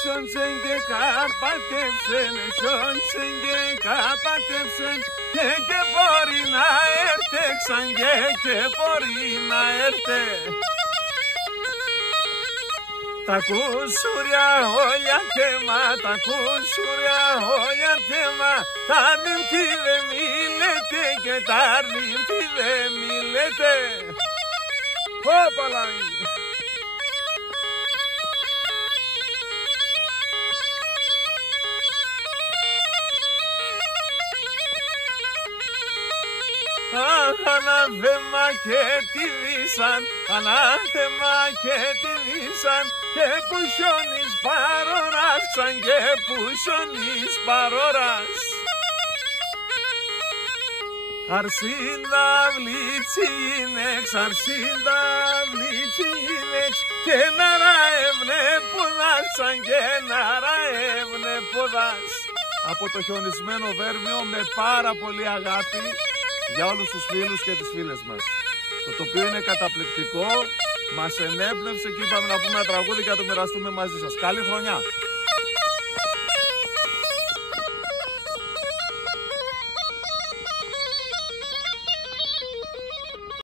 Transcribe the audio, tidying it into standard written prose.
σιόνσεν και καπατεύσεν, σιόνσεν και καπατεύσεν και μπορεί να έρθε ξανά και μπορεί να έρθε. Τα κουσουριά όλια θέμα, τα κουσουριά όλια θέμα, τα νύμφη δε μιλέτε και τα νύμφη δε μιλέτε. Όπαλα! Ανάθεμα και τη βίσαν, ανάθεμα και τη βίσαν και που χιόνις παρόρας, σαν και που χιόνις παρόρας. Αρσίντα βλήτσινεξ, αρσίντα βλήτσινεξ και ναρα ευνεποδάς, σαν και ναρα ευνεποδάς. Από το χιονισμένο Βέρμιο με πάρα πολύ αγάπη για όλους τους φίλους και τις φίλες μας. Το τοπίο είναι καταπληκτικό, μας ενέπνευσε και είπαμε να πούμε ένα τραγούδι και να το μοιραστούμε μαζί σας. Καλή χρονιά!